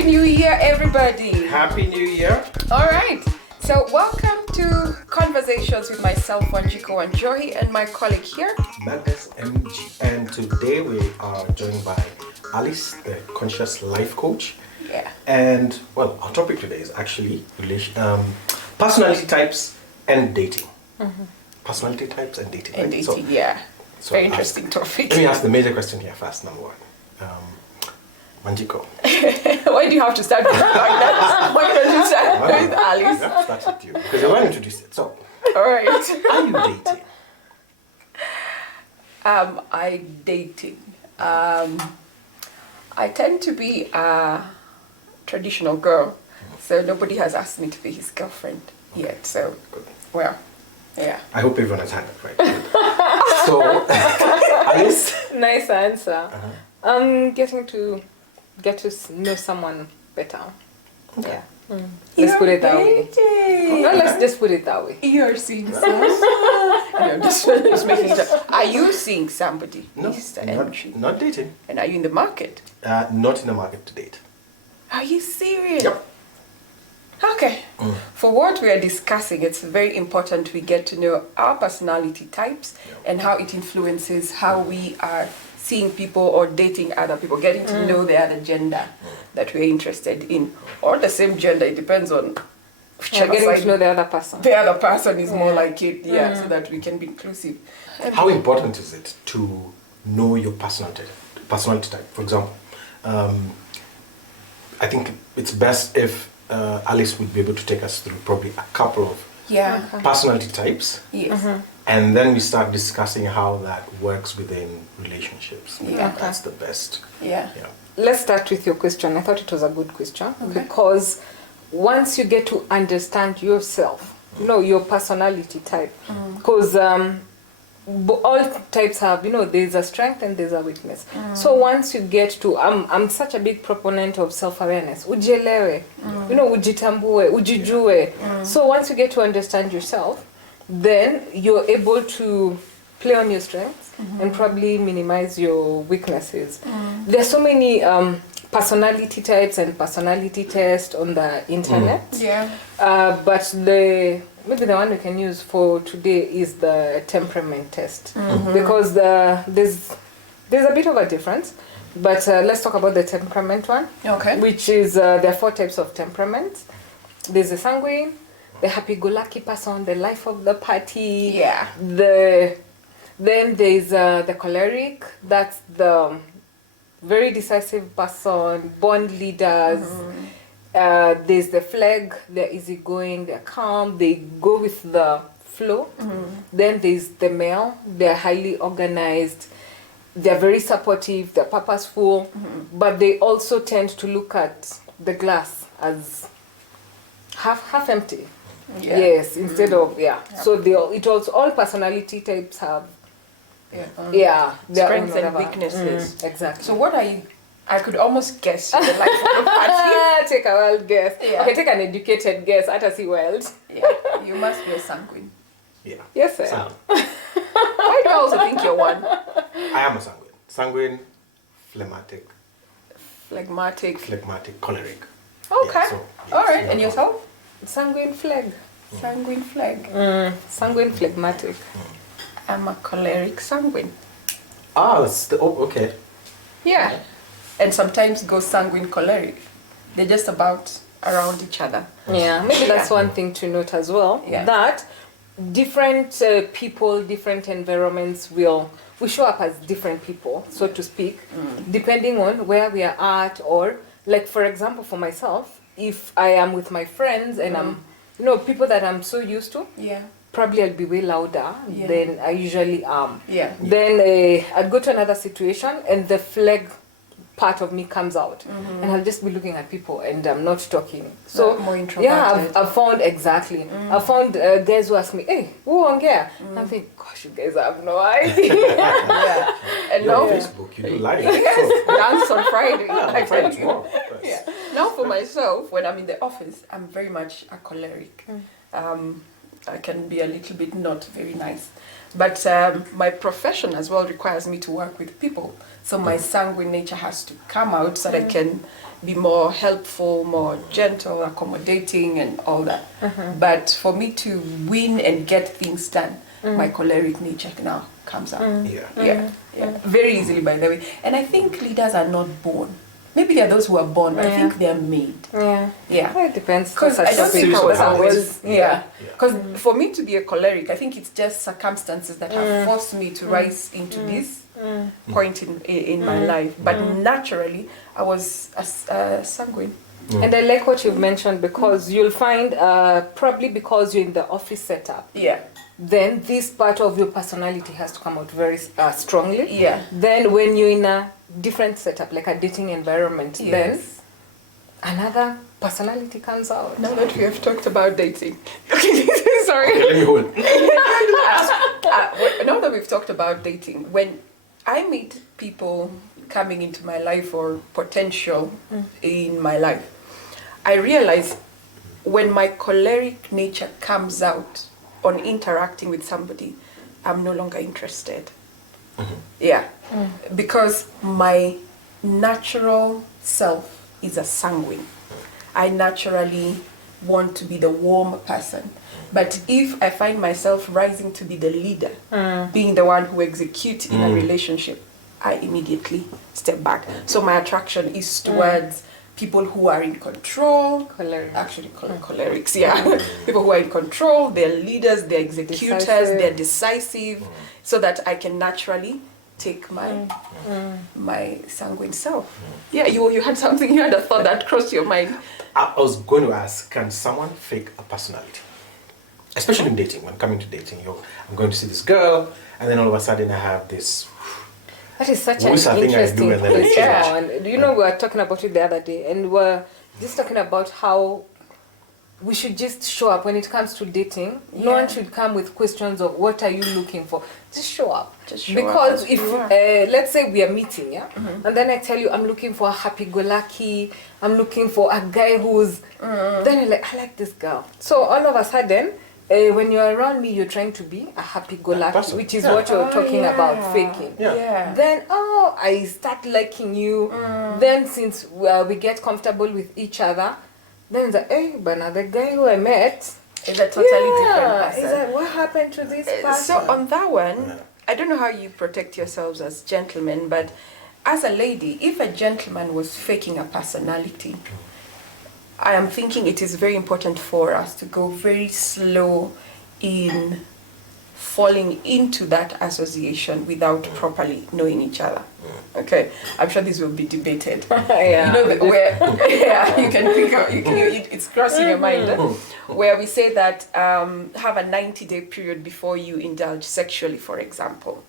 Happy New Year, everybody. Happy New Year. All right. So welcome to Conversations with myself, Wanjiku and Wanjohi, and my colleague here, Magnus MG. And today we are joined by Alice, the conscious life coach. Yeah. And well, our topic today is actually personality types and dating. Mm-hmm. Personality types and dating. And right? dating, yeah. So very interesting topic. Let me ask the major question here first, number one. Wanjiku. Why do you have to start with that? Why don't you start with Alice? Yeah, start with you. Because you're going to introduce it. So, all right. Are you dating? I dating. I tend to be a traditional girl, so nobody has asked me to be his girlfriend yet. So, Good. well, yeah. I hope everyone has had that right. So, Alice? Nice answer. I'm getting to get to know someone better. Okay. Yeah. Let's put it that way. Dating. No, let's just put it that way. You're seeing someone. just making sure. Are you seeing somebody? No, Mr. MG? not dating. And are you in the market? Not in the market to date. Are you serious? Yep. Okay. For what we are discussing, it's very important we get to know our personality types and how it influences how we are seeing people or dating other people, getting to know the other gender that we're interested in, or the same gender. It depends on whichever Getting side to know the other person. the other person is more like it, so that we can be inclusive. How important is it to know your personality type? For example, I think it's best if Alice would be able to take us through probably a couple of personality types. Yes. And then we start discussing how that works within relationships. Yeah. That's the best. Yeah. Let's start with your question. I thought it was a good question because once you get to understand yourself, your personality type, because all types have, there's a strength and there's a weakness. So once you get to, I'm such a big proponent of self-awareness. Ujielewe, ujitambue, ujijue. So once you get to understand yourself, then you're able to play on your strengths and probably minimize your weaknesses. There's so many personality types and personality tests on the internet. But maybe the one we can use for today is the temperament test because there's a bit of a difference. But let's talk about the temperament one. Okay. Which is there are 4 types of temperaments. There's the sanguine, the happy-go-lucky person, the life of the party. Yeah. Then there's the choleric. That's the very decisive person, born leaders. There's the phleg. They're easygoing. They're calm. They go with the flow. Then there's the male. They're highly organized. They're very supportive. They're purposeful. But they also tend to look at the glass as half empty. Yes, instead of So all personality types have their strengths own and weaknesses. Exactly. So what are you? I could almost guess the life of the party. Take a wild guess. Yeah. Okay, take an educated guess. At see wild. Yeah, you must be a sanguine. Yeah. Yes, sir. Why do I also think you're one? I am a sanguine. Sanguine, phlegmatic, choleric. Okay. Yeah, so, all right. And yourself? Sanguine phleg. Sanguine phleg. Sanguine phlegmatic. I'm a choleric sanguine. Okay. Yeah. And sometimes go sanguine choleric. They're just about around each other. Yeah, maybe that's one thing to note as well. Yeah. That different people, different environments we show up as different people, so to speak, depending on where we are at, or like for example for myself, if I am with my friends and I'm people that I'm so used to, probably I'll be way louder than I usually am. Yeah. Then I'd go to another situation and the phleg part of me comes out, and I'll just be looking at people and I'm not talking. So more introverted. I've found I found guys who ask me, "Hey, who ongea?" I'm thinking, "Gosh, you guys have no idea." And You're now on Facebook, you do live. yes, dance on Friday. Yeah, Friday tomorrow. Yeah. Now for myself, when I'm in the office, I'm very much a choleric. I can be a little bit not very nice. But my profession as well requires me to work with people. So my sanguine nature has to come out so that I can be more helpful, more gentle, accommodating, and all that. But for me to win and get things done, my choleric nature now comes out. Yeah. Very easily, by the way. And I think leaders are not born. Maybe there are those who are born, but I think they are made. Yeah. Yeah. It depends. Because I don't think I was always. Yeah. Because for me to be a choleric, I think it's just circumstances that have forced me to rise into this point in my life. But naturally, I was a sanguine. And I like what you've mentioned, because you'll find probably because you're in the office setup. Yeah. Then this part of your personality has to come out very strongly. Yeah. Then when you're in a different setup, like a dating environment, then another personality comes out. Now that we have talked about dating. Sorry. Okay, let me hold. Now that we've talked about dating, when I meet people coming into my life or potential in my life, I realize when my choleric nature comes out on interacting with somebody, I'm no longer interested. Yeah. Because my natural self is a sanguine. I naturally want to be the warm person. But if I find myself rising to be the leader, being the one who executes in a relationship, I immediately step back. So my attraction is towards people who are in control. Choleric. Actually, cholerics, yeah. People who are in control, they're leaders, they're executors, they're decisive, so that I can naturally take my sanguine self. Yeah, you had something, you had a thought that crossed your mind. I was going to ask, can someone fake a personality? Especially in dating, when coming to dating, I'm going to see this girl, and then all of a sudden I have this. That is such Which I an think I do, interesting and then I question. change. And you know, we were talking about it the other day, and we're just talking about how we should just show up when it comes to dating. No one should come with questions of what are you looking for. Just show up. Because if let's say we are meeting, and then I tell you I'm looking for a happy-go-lucky, I'm looking for a guy who's, then you're like, I like this girl. So all of a sudden, when you're around me, you're trying to be a happy-go-lucky, which is what you're talking about, faking. Then, I start liking you. Then since we get comfortable with each other, then it's like, hey, but now the guy who I met is a totally different person. Is like, what happened to this person? So on that one, I don't know how you protect yourselves as gentlemen, but as a lady, if a gentleman was faking a personality, I am thinking it is very important for us to go very slow in falling into that association without properly knowing each other. Okay, I'm sure this will be debated. You know, where you can think of, it's crossing your mind, where we say that have a 90-day period before you indulge sexually, for example.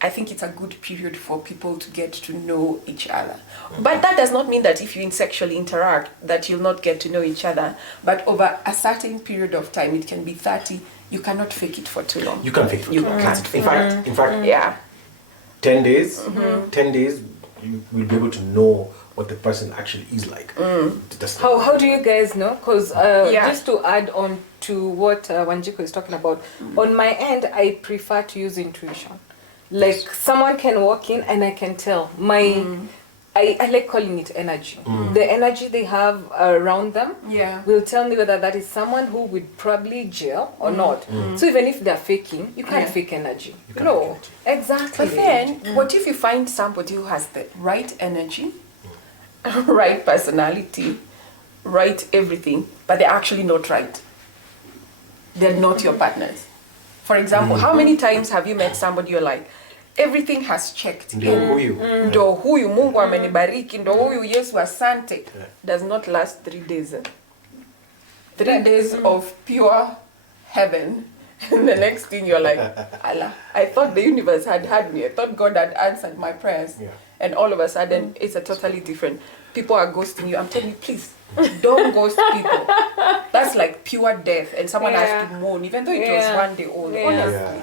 I think it's a good period for people to get to know each other. But that does not mean that if you sexually interact, that you'll not get to know each other. But over a certain period of time, it can be 30, you cannot fake it for too long. You can't fake it for too long. In fact, 10 days, 10 days, you will be able to know what the person actually is like. How do you guys know? Because just to add on to what Wanjiku is talking about, on my end, I prefer to use intuition. Like someone can walk in and I can tell I like calling it energy. The energy they have around them will tell me whether that is someone who would probably jail or not. So even if they're faking, you can't fake energy. No, exactly. But then, what if you find somebody who has the right energy, right personality, right everything, but they're actually not right? They're not your partners. For example, how many times have you met somebody you're like, everything has checked. Ndo huyu Mungu amenibariki, ndo huyu Yesu asante. Does not last 3 days. 3 days of pure heaven. And the next thing you're like, Allah, I thought the universe had had me. I thought God had answered my prayers. And all of a sudden, it's a totally different. People are ghosting you. I'm telling you, please, don't ghost people. That's like pure death. And someone has to mourn, even though it was 1 day old. Honestly.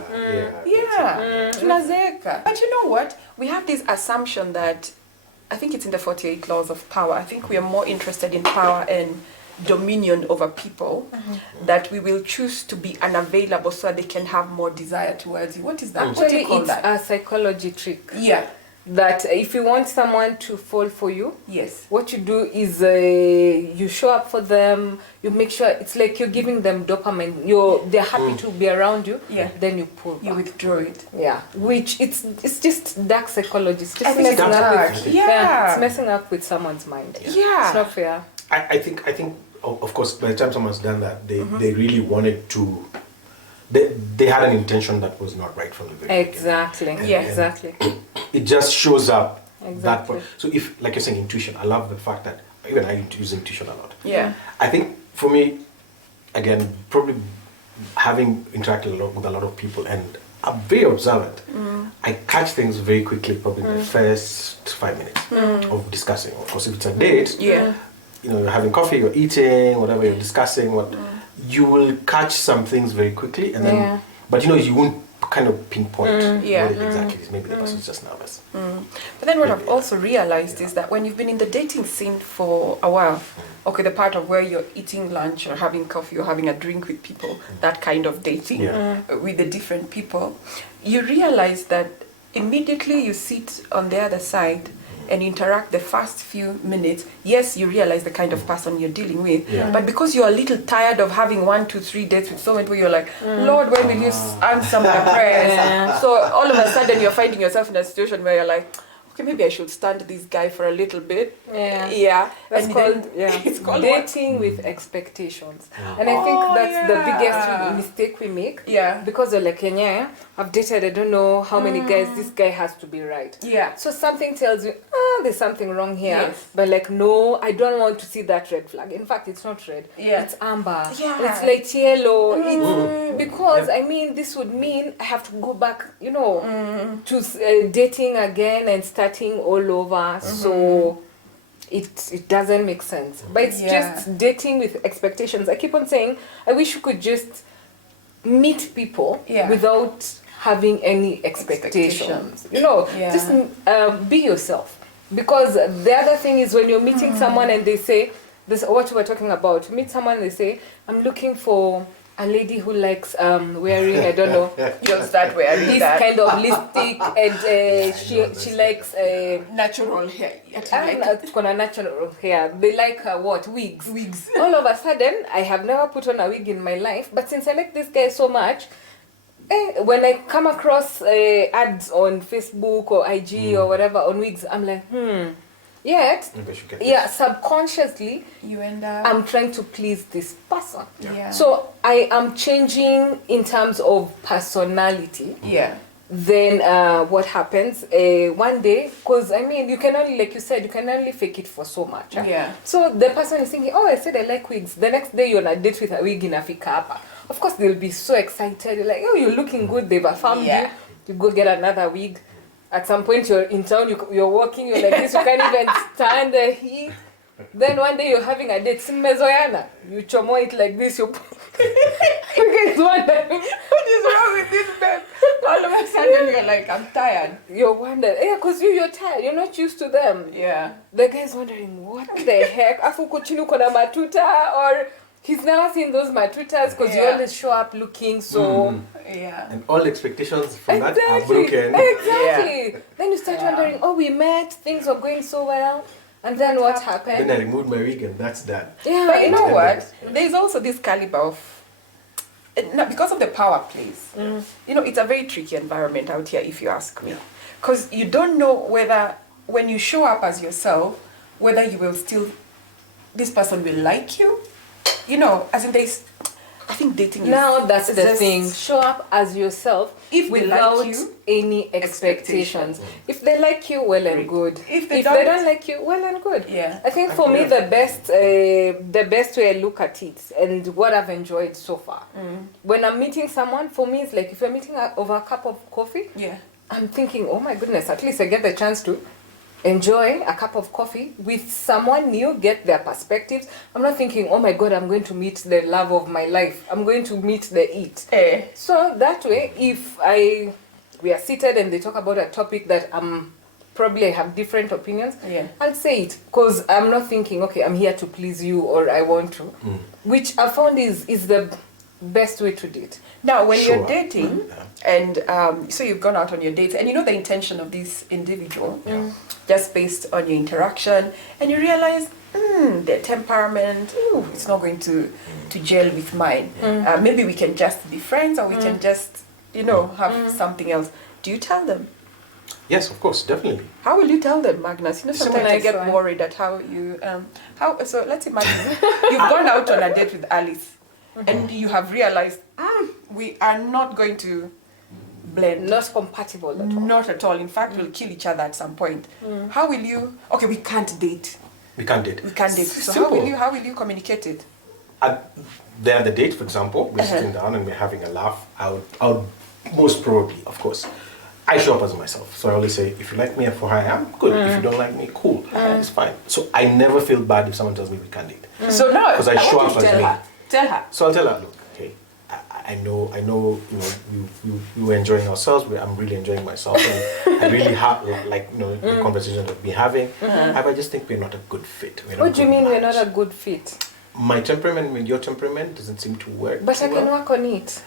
Tunazeeka. But you know what? We have this assumption that, I think it's in the 48 laws of power. I think we are more interested in power and dominion over people, that we will choose to be unavailable so that they can have more desire towards you. What is that? What do Actually, you call it's that? a psychology trick. Yeah. That if you want someone to fall for you, Yes. what you do is you show up for them. You make sure it's like you're giving them dopamine. They're happy to be around you. Yeah. Then you pull back. You withdraw it. Yeah, which it's just dark psychology. It's I just think it's messing up dark. with Yeah. it's messing up with someone's mind. Yeah. It's not fair. I think of course by the time someone's done that, they really wanted to. They had an intention that was not right from the very Exactly. beginning. Yeah, And exactly. it just shows up that Exactly. point. So if, like you're saying, intuition, I love the fact that even I use intuition a lot. Yeah. I think for me, again, probably having interacted with a lot of people, and I'm very observant. I catch things very quickly, probably in the first 5 minutes of discussing. Of course, if it's a date, Yeah. you're having coffee, you're eating, whatever you're discussing, you will catch some things very quickly, and then, but you won't kind of pinpoint Yeah. what it exactly is. Maybe the person's just nervous. But then what I've also realized is that when you've been in the dating scene for a while, okay, the part of where you're eating lunch or having coffee or having a drink with people, that kind of dating with the different people, you realize that immediately you sit on the other side and interact the first few minutes, yes, you realize the kind of person you're dealing with, but because you're a little tired of having 1, 2, 3 dates with someone where you're like, Lord, when will you answer my prayers? So all of a sudden you're finding yourself in a situation where you're like, okay, maybe I should stand this guy for a little bit. Yeah. That's And called then it's called what? dating with expectations. And I think that's the biggest mistake we make. Yeah. Because they're like, yeah, I've dated, I don't know how many guys, this guy has to be right. Yeah. So something tells you, there's something wrong here. Yes. But like, no, I don't want to see that red flag. In fact, it's not red. Yeah. It's amber. Yeah. It's like yellow. It's because, I mean, this would mean I have to go back, to dating again and starting all over. So it doesn't make sense. But it's just dating with expectations. I keep on saying, I wish you could just meet people without having any expectations. Just be yourself. Because the other thing is when you're meeting someone and they say, this what you were talking about, you meet someone and they say, I'm looking for a lady who likes wearing, I don't know, Just that way, this kind of lipstick, and she likes natural hair. natural hair. They like what? Wigs. All of a sudden, I have never put on a wig in my life, but since I like this guy so much, when I come across ads on Facebook or IG or whatever on wigs, I'm like, Yet, subconsciously, you end up. I'm trying to please this person. Yeah. So I am changing in terms of personality. Yeah. Then what happens one day, because I mean, you can only, like you said, you can only fake it for so much. Yeah. So the person is thinking, oh, I said I like wigs. The next day you're on a date with a wig in Africa. Of course, they'll be so excited. You're like, oh, you're looking good. They've affirmed you. You go get another wig. At some point, you're in town, you're walking, you're like this, you can't even stand the heat. Then one day you're having a date, Mezoyana. You chomo it like this, you guys wondering, What is wrong with this man? All of a sudden you're like, I'm tired. You're wondering, because you're tired, you're not used to them. Yeah. The guy's wondering, what the heck? Afu kuchinu kona matuta, or he's never seen those matutas because you always show up looking so... Yeah. And all expectations from that are broken. Exactly. Then you start wondering, oh, we met, things were going so well. And then what happened? Then I removed my wig and that's that. Yeah, but you know what? There's also this caliber of... because of the power plays. It's a very tricky environment out here, if you ask me. Because you don't know whether, when you show up as yourself, whether you will still... This person will like you. As in there's... I think dating now that's the thing. Show up as yourself without any expectations. If they like you, well and good. If they don't like you, well and good. Yeah. I think for me the best way I look at it and what I've enjoyed so far. When I'm meeting someone, for me it's like if you're meeting over a cup of coffee, I'm thinking, oh my goodness, at least I get the chance to enjoy a cup of coffee with someone new, get their perspectives. I'm not thinking, oh my God, I'm going to meet the love of my life. I'm going to meet the it. So that way, if we are seated and they talk about a topic that I'm probably I have different opinions, Yeah. I'll say it because I'm not thinking, okay, I'm here to please you or I want to, which I found is the best way to date. Now, when Sure. you're dating, and so you've gone out on your dates, and you know the intention of this individual, just based on your interaction, and you realize their temperament, it's not going to gel with mine. Maybe we can just be friends, or we can just, have something else. Do you tell them? Yes, of course, definitely. How will you tell them, Magnus? Sometimes I nice get one. worried at how you, so let's imagine you've gone out on a date with Alice, and you have realized, we are not going to blend. Not compatible at all. Not at all. In fact, we'll kill each other at some point. How will you? Okay, we can't date. We can't date. We can't date. So Simple. how will you communicate it? There at the date, for example, we're sitting down and we're having a laugh. I would most probably, of course, I show up as myself. So I always say, if you like me for who I am, good. If you don't like me, cool. It's fine. So I never feel bad if someone tells me we can't date. So now, 'Cause I show want up you to as tell me. her. Tell her. So I'll tell her, look, hey, I know, we were enjoying ourselves. I'm really enjoying myself. And I really have, the conversations that we're having. I just think we're not a good fit. We're not What do you good mean we're match. not a good fit? My temperament with your temperament doesn't seem to work. But I too can well. work on it.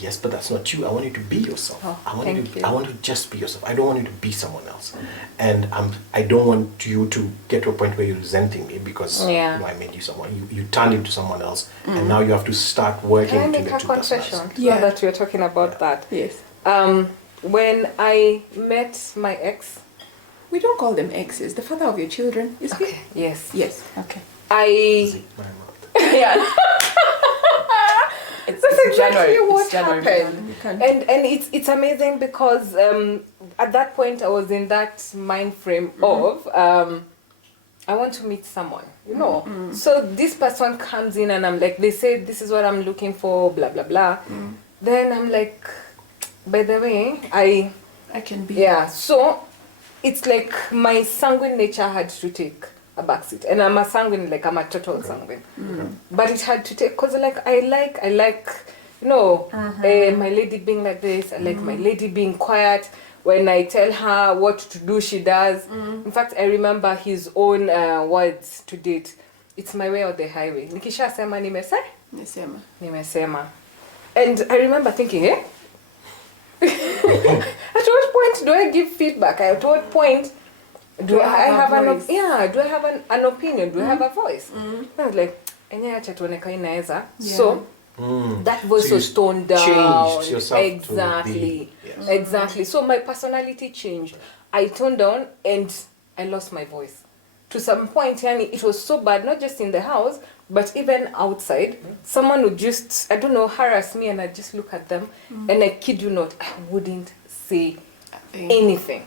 Yes, but that's not you. I want you to be yourself. Oh, I want thank you. I want you to just be yourself. I don't want you to be someone else. And I don't want you to get to a point where you're resenting me because I made you someone. You turned into someone else, and now you have to start working Can I to make the a two confession? personalities. Yeah. Now that we're talking about that. Yes. When I met my ex, We don't call them exes. The father of your children. Is he? okay, yes, Yes. Okay. I. Zip my mouth. Yeah. It's exactly what It's January. happened. You can't- And it's amazing because at that point I was in that mind frame of I want to meet someone, So this person comes in and I'm like, they say this is what I'm looking for, blah blah blah. Then I'm like, by the way, I can be. so it's like my sanguine nature had to take a backseat, and I'm a sanguine, like I'm a total sanguine, but it had to take because I like my lady being like this. I like my lady being quiet. When I tell her what to do, she does. In fact, I remember his own words to date. It's my way or the highway. Nikisha sema nimesema. And I remember thinking, at what point do I give feedback? At what point do I have an opinion? Do I have a voice? I was like, so that voice So was toned down. changed yourself to Exactly. be- yes. Exactly. So my personality changed. I toned down and I lost my voice. To some point, it was so bad, not just in the house, but even outside. Someone would just, harass me, and I'd just look at them, and I kid you not, I wouldn't say anything.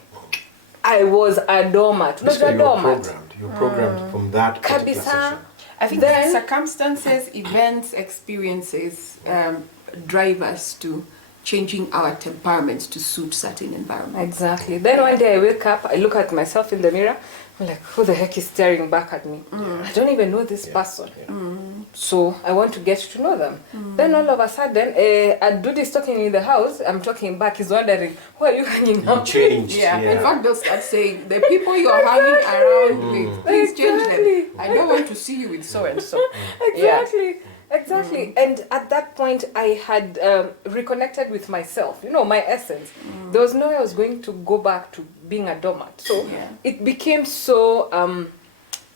I was a doormat. Not Basically, a you're doormat. programmed. You're programmed from that particular Kabisa. session. I think Then- circumstances, events, experiences drive us to changing our temperaments to suit certain environments. Exactly. Then one day I wake up, I look at myself in the mirror, I'm like, who the heck is staring back at me? I don't even know this person. So I want to get to know them. Then all of a sudden, a dude is talking in the house, I'm talking back, he's wondering, who are you hanging You out with? changed. In fact, they'll start saying, the people you're hanging around with, please change Exactly. them. I don't want to see you with so and so. Exactly. And at that point, I had reconnected with myself, my essence. There was no way I was going to go back to being a doormat. So it became so,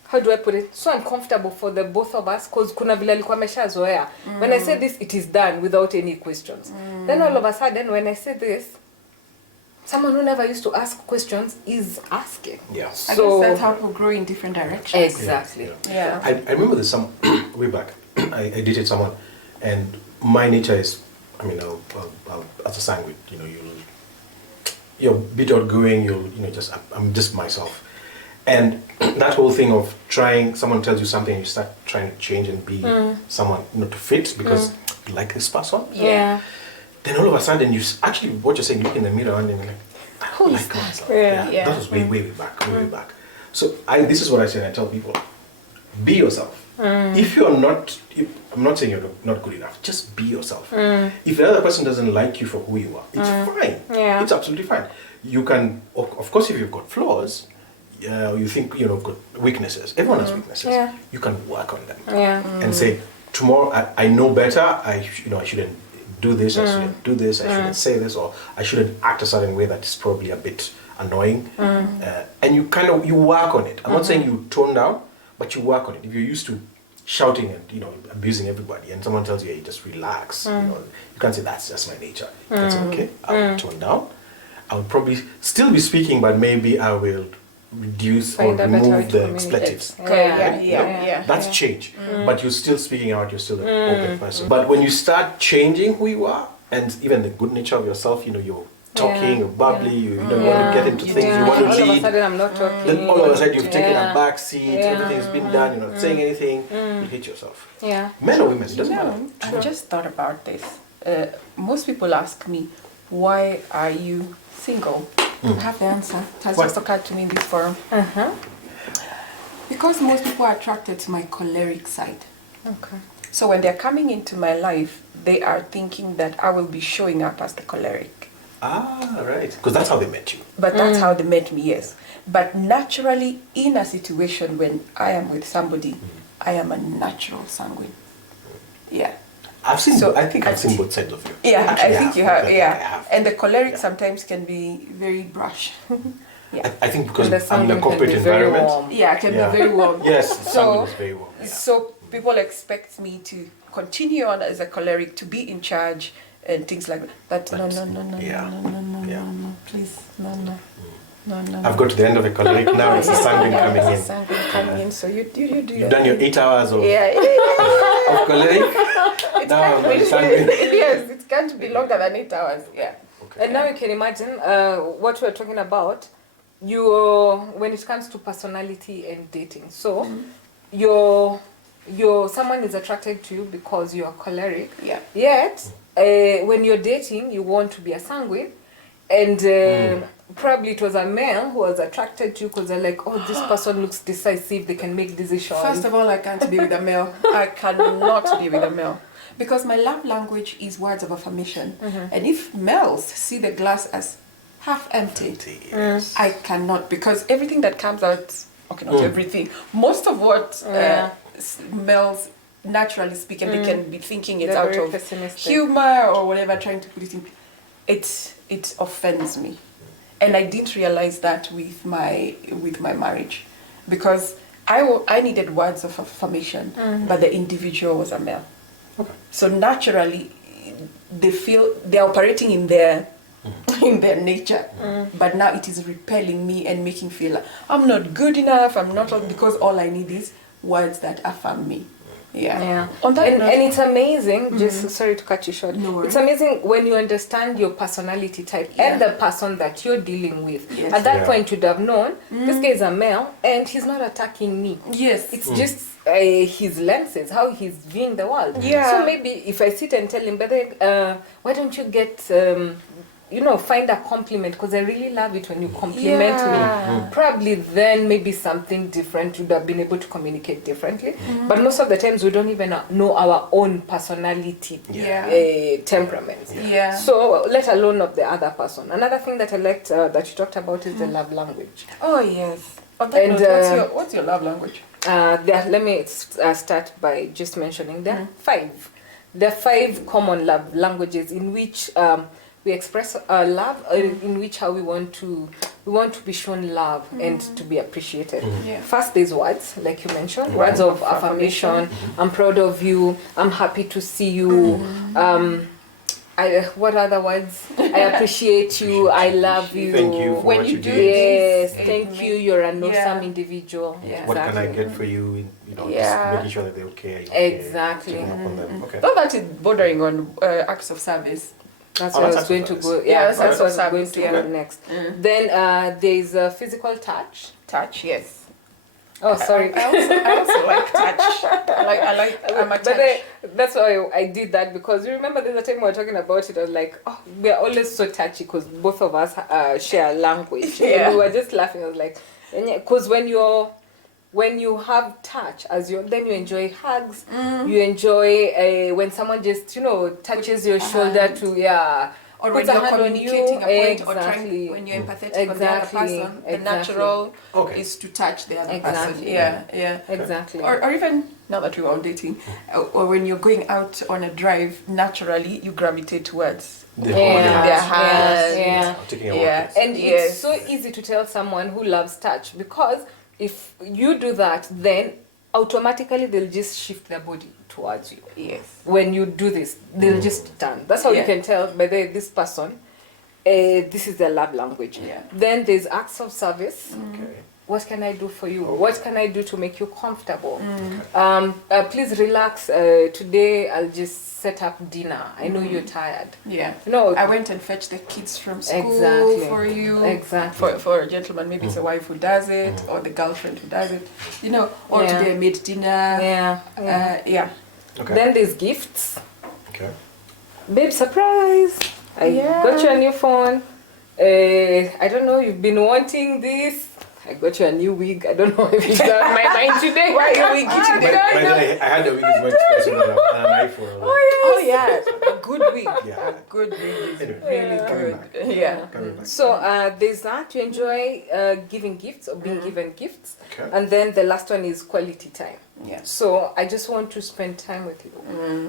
how do I put it, so uncomfortable for the both of us because kuna vile alikuwa ameshazoea. When I say this, it is done without any questions. Then all of a sudden, when I say this, someone who never used to ask questions is asking. Yeah. I So guess that's how people grow in different directions. exactly. Yeah. I remember there's some way back. I dated someone, and my nature is, I'll as a sanguine, you're a bit outgoing. I'm just myself, and that whole thing of someone tells you something, you start trying to change and be someone, to fit because you like this person. Yeah. Then all of a sudden, actually what you're saying, look in the mirror and then you're like, I don't like myself. Yeah. That was way back. So this is what I say, and I tell people, be yourself. If you're not, I'm not saying you're not good enough, just be yourself. If the other person doesn't like you for who you are, it's fine. Yeah. It's absolutely fine. you can, of course, if you've got flaws, you think you've got weaknesses. Everyone has weaknesses. Yeah. You can work on them Yeah. and say, tomorrow I know better. I shouldn't do this. I shouldn't do this. I shouldn't say this, or I shouldn't act a certain way that is probably a bit annoying. And you work on it. I'm not saying you tone down, but you work on it. If you're used to shouting and abusing everybody, and someone tells you, hey, just relax, you can't say that's just my nature. You can say, okay, I will tone down. I will probably still be speaking, but maybe I will reduce or remove the expletives. That's change. But you're still speaking out, you're still an open person. But when you start changing who you are, and even the good nature of yourself, you're talking, you're bubbly, you don't want to get into things, you want to lead. All of a sudden I'm not talking. Then all of a sudden you've taken a back seat, everything's been done, you're not saying anything, you hate yourself. Yeah. Men or women, it doesn't matter. I just thought about this. Most people ask me, why are you single? I have the answer. It has just occurred to me in this forum. Because most people are attracted to my choleric side. Okay. So when they're coming into my life, they are thinking that I will be showing up as the choleric. Ah, right. Because that's how they met you. But that's how they met me, yes. But naturally, in a situation when I am with somebody, I am a natural sanguine. Yeah. I think I've seen both sides of you. Yeah, Actually, I think you have. I Yeah. have. And the choleric sometimes can be very brash. Yeah. I think because And the I'm in a sanguine corporate can be very environment. warm. Yeah, it can Yeah. be very warm. Yes, So- sanguine is very warm. Yeah. So people expect me to continue on as a choleric, to be in charge and things like that. But no, Yeah. no, please, no. I've got to the end of the choleric now, it's the sanguine coming in. Sanguine coming in. So you do You've done your 8 hours of Yeah. choleric. It Now can't I'm be, on sanguine. yes, it can't be longer than 8 hours. Yeah. And now you can imagine what we're talking about. When it comes to personality and dating. So someone is attracted to you because you are choleric. Yeah. Yet when you're dating, you want to be a sanguine, and probably it was a male who was attracted to you because they're like, oh, this person looks decisive, they can make decisions. First of all, I can't be with a male. I cannot be with a male. Because my love language is words of affirmation. And if males see the glass as half empty, Yes. I cannot. Because everything that comes out, okay, not everything, most of what males naturally speak, and they can be thinking it's They're out very of pessimistic. humor or whatever, trying to put it in, it offends me. And I didn't realize that with my marriage, because I needed words of affirmation, but the individual was a male. Okay. So naturally, they feel they're operating in their nature, but now it is repelling me and making feel like I'm not good enough. I'm not, because all I need is words that affirm me. Yeah. On that note, And it's amazing, just sorry to cut you short. No worries. It's amazing when you understand your personality type and the person that you're dealing with. Yes. At that Yeah. point, you'd have known this guy is a male and he's not attacking me. yes, It's just his lenses, how he's viewing the world. Yeah. So maybe if I sit and tell him, but why don't you get, find a compliment, because I really love it when you compliment me. Probably then maybe something different would have been able to communicate differently. But most of the times we don't even know our own personality, temperaments. Yeah. So let alone of the other person. Another thing that I liked that you talked about is the love language. Oh yes. On that And, note, what's your love language? Let me start by just mentioning there 5. There are 5 common love languages in which we express our love, in which how we want to be shown love and to be appreciated. Yeah. First is words, like you mentioned, words of affirmation. I'm proud of you. I'm happy to see you. What other words? I appreciate you. I love you. Thank you for When what you you do do. Yes, It thank makes- you. You're an awesome Yeah. individual. Yeah. What can I Exactly. get for you? Just Yeah. making sure that they're okay. Okay, Exactly. checking up on them. Okay. Though that is bordering on acts of service. That's Oh, what I that's was going to acts of go. service. Yeah, Yeah, that's what I was acts of going to service, go yeah. next. Then there's physical touch. Touch, yes. Oh, sorry. I also like touch. I'm a But touch. that's why I did that, because you remember there's a time we were talking about it. I was like, oh, we are always so touchy because both of us share language. Yeah. And we were just laughing. I was like, because when you have touch, then you enjoy hugs. You enjoy when someone just touches your shoulder to or when puts a you're hand on communicating you, a point or exactly. trying, when you're empathetic on the other Exactly, person, the exactly. natural Okay. is to touch the other Exactly. person. Yeah. Exactly. Or even, now that we're all dating, or when you're going out on a drive, naturally you gravitate towards The Yeah. whole their hands. Yeah. Or taking a Yeah. walk. And Yes. it's so easy to tell someone who loves touch, because if you do that, then automatically they'll just shift their body towards you. Yes. When you do this, they'll just turn. That's how you Yeah. can tell by this person, this is their love language. Yeah. Then there's acts of service. Okay. What can I do for you? What can I do to make you comfortable? Mm. Please relax. Today I'll just set up dinner. I know you're tired. Yeah. No, I went and fetched the kids from school Exactly. for you. Exactly. For a gentleman, maybe it's a wife who does it, or the girlfriend who does it. You know, or Yeah. today I made dinner. Yeah. Yeah. Okay. Then there's gifts. Okay. Babe, surprise! I Yeah. got you a new phone. I don't know, you've been wanting this. I got you a new wig. I don't know if it's on my mind today. Why are you wig I today? don't know. I had the wig is more expensive than an iPhone. Oh yeah, a good wig. Yeah. A good wig is Anyway, really coming good. Yeah. Coming back. So there's that. You enjoy giving gifts or being given gifts. Okay. And then the last one is quality time. Yeah. So I just want to spend time with you.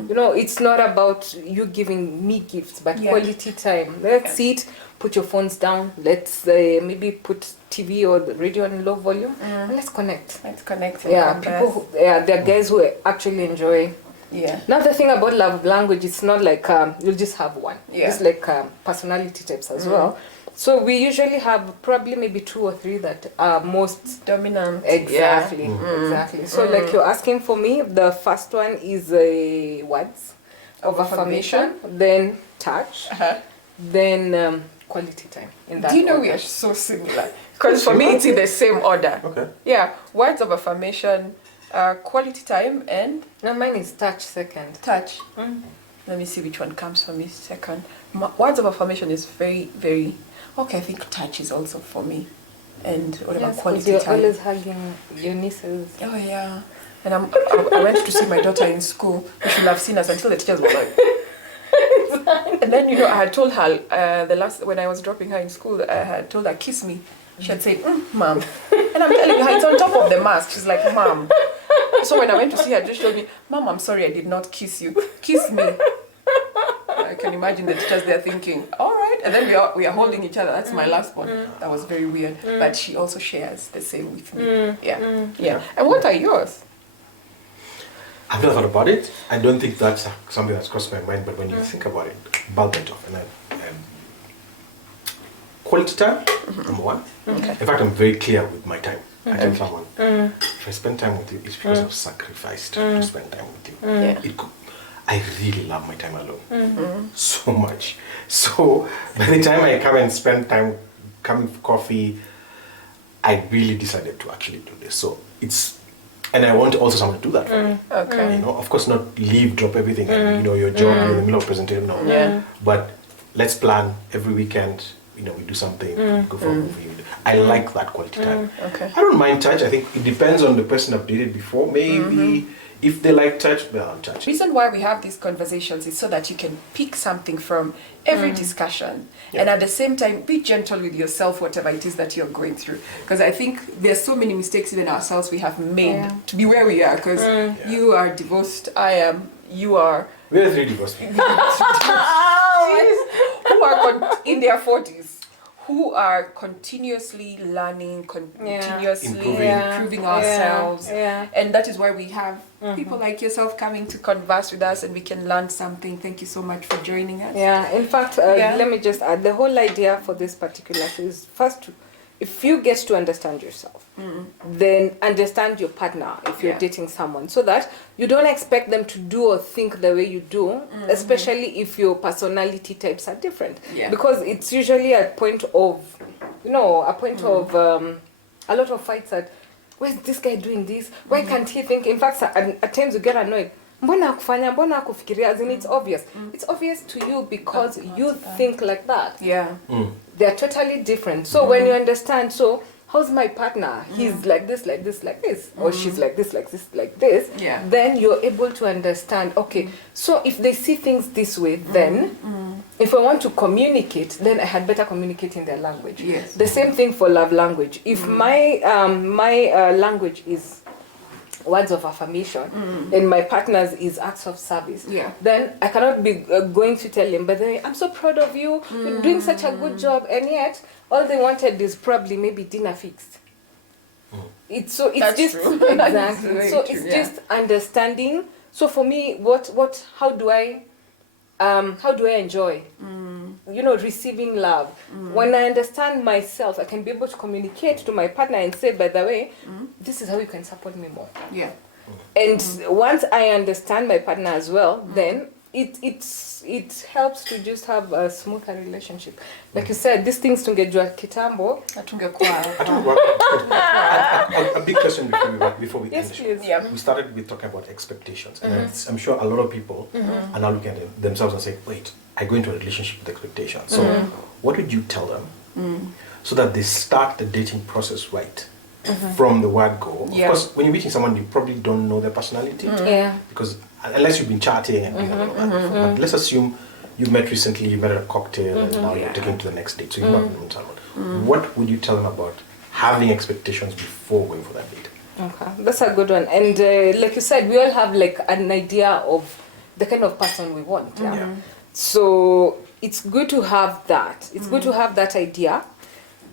You know, it's not about you giving me gifts, but Yeah. quality time. Let's sit, put your phones down. Let's maybe put TV or the radio on low volume, and let's connect. Let's connect. And Yeah, converse. people. Yeah, there are guys who actually enjoy. Yeah. Now the thing about love language, it's not like you'll just have one. Yeah. It's like personality types as well. So we usually have probably maybe 2 or 3 that are most Dominant. exactly, exactly. So like you're asking for me, the first one is words of affirmation, then touch, Uh-huh. then quality time. In that Do you know order. we are so similar? Because for me, it's in the same order. Okay. Yeah. Words of affirmation, quality time, and No, mine is touch second. touch. Let me see which one comes for me second. Words of affirmation is very, very. Okay, I think touch is also for me. And what about Yes, 'cause quality you're time? always hugging your nieces. Oh yeah. And I went to see my daughter in school. You should have seen us until the teachers were like. And then I had told her when I was dropping her in school, I had told her kiss me. She had said, "Mom," and I'm telling her it's on top of the mask. She's like, "Mom." So when I went to see her, she told me, "Mom, I'm sorry, I did not kiss you. Kiss me." I can imagine the teachers there thinking, "All right," and then we are holding each other. That's my last one. That was very weird. But she also shares the same with me. Yeah. And what are yours? I've never thought about it. I don't think that's something that's crossed my mind, but when you think about it, bulk it off. And then quality time, number one. Okay. In fact, I'm very clear with my time. I tell someone, if I spend time with you, it's because I've sacrificed to spend time with you. Yeah. I really love my time alone so much. So by the time I come and spend time coming for coffee, I really decided to actually do this. So and I want also someone to do that for me. Okay. Of course, not leave, drop everything, and your job in the middle of presentation. No. Yeah. But let's plan every weekend. We do something. Go for a movie. I like that quality time. Okay. I don't mind touch. I think it depends on the person I've dated before. Maybe if they like touch, well, I'll touch. The reason why we have these conversations is so that you can pick something from every discussion, and at the same time be gentle with yourself, whatever it is that you're going through. Because I think there's so many mistakes even ourselves we have made to be where we are. Because you are divorced, you are. We are 3 divorced people. Who are in their 40s. Who are continuously learning, continuously improving ourselves. Yeah. And that is why we have people like yourself coming to converse with us and we can learn something. Thank you so much for joining us. Yeah, in fact, let me just add, the whole idea for this particular is first, if you get to understand yourself, then understand your partner if you're dating someone, so that you don't expect them to do or think the way you do, especially if your personality types are different. Yeah. Because it's usually a point of, a lot of fights at, why is this guy doing this? Why can't he think? In fact, at times you get annoyed. Mbona hakufanya, mbona hakufikiria? As in, it's obvious. It's obvious to you because you think like that. Yeah. They're totally different. So when you understand, so how's my partner? He's like this, like this, like this. Or she's like this, like this, like this. Yeah. Then you're able to understand, okay, so if they see things this way, then if I want to communicate, then I had better communicate in their language. Yes. The same thing for love language. If my language is words of affirmation and my partner's is acts of service, then I cannot be going to tell him, but then I'm so proud of you, you're doing such a good job, and yet all they wanted is probably maybe dinner fixed. It's That's just true. exactly. So it's just understanding. So for me, how do I enjoy receiving love? When I understand myself, I can be able to communicate to my partner and say, by the way, this is how you can support me more. Yeah. And once I understand my partner as well, then it helps to just have a smoother relationship. Like you said, these things tungejua kitambo. A big question before we Yes, end. please. Yeah. We started with talking about expectations, and I'm sure a lot of people are now looking at themselves and saying, wait, I go into a relationship with expectations. So what would you tell them so that they start the dating process right from the word go? Of course, when you're meeting someone, you probably don't know their personality. Yeah. Because unless you've been chatting and doing all of that before. But let's assume you met recently, you met at a cocktail, and now you're taking to the next date. So you're not known someone. What would you tell them about having expectations before going for that date? Okay, that's a good one. And like you said, we all have like an idea of the kind of person we want. Yeah. So it's good to have that. It's good to have that idea.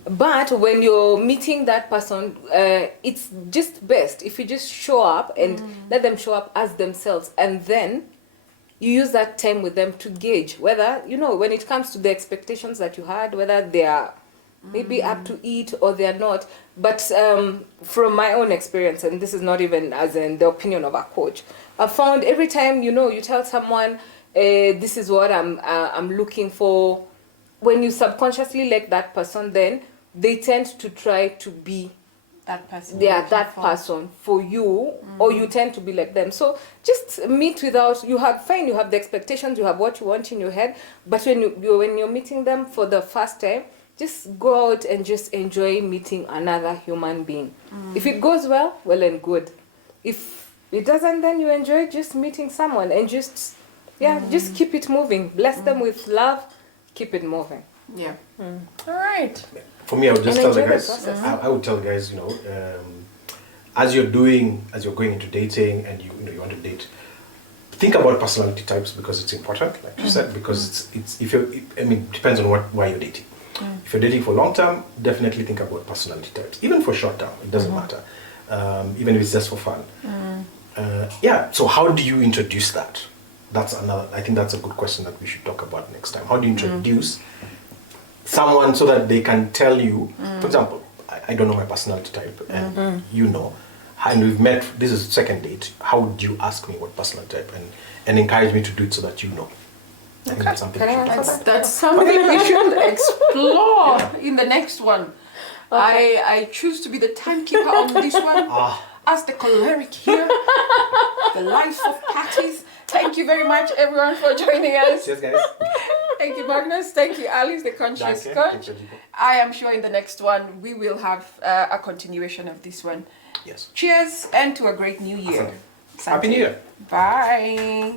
But when you're meeting that person, it's just best if you just show up and let them show up as themselves, and then you use that time with them to gauge whether, when it comes to the expectations that you had, whether they are maybe up to it or they are not. But from my own experience, and this is not even as in the opinion of a coach, I found every time, you tell someone, this is what I'm looking for, when you subconsciously like that person, then they tend to try to be that person. Yeah, that person for you, or you tend to be like them. So just meet without, you have the expectations, you have what you want in your head, but when you're meeting them for the first time, just go out and just enjoy meeting another human being. If it goes well, well and good. If it doesn't, then you enjoy just meeting someone and just keep it moving. Bless them with love, keep it moving. Yeah. All right. For me, I would just tell the enjoy the guys. process. I would tell the guys, as you're going into dating and you want to date, think about personality types, because it's important, like you said, because it's it depends on why you're dating. If you're dating for long term, definitely think about personality types. Even for short term, it doesn't matter. Even if it's just for fun. So how do you introduce that? I think that's a good question that we should talk about next time. How do you introduce someone so that they can tell you, for example, I don't know my personality type, and and we've met, this is second date, how would you ask me what personality type, and encourage me to do it so that you know? I think that's something That's something we should explore in the next one. Okay. I choose to be the timekeeper on this one. As the choleric here, the life of parties. Thank you very much, everyone, for joining us. Cheers, guys. Thank you, Magnus. Thank you, Alice, the conscious coach. I am sure in the next one we will have a continuation of this one. Yes. Cheers, and to a great new year. Happy New Year. Bye.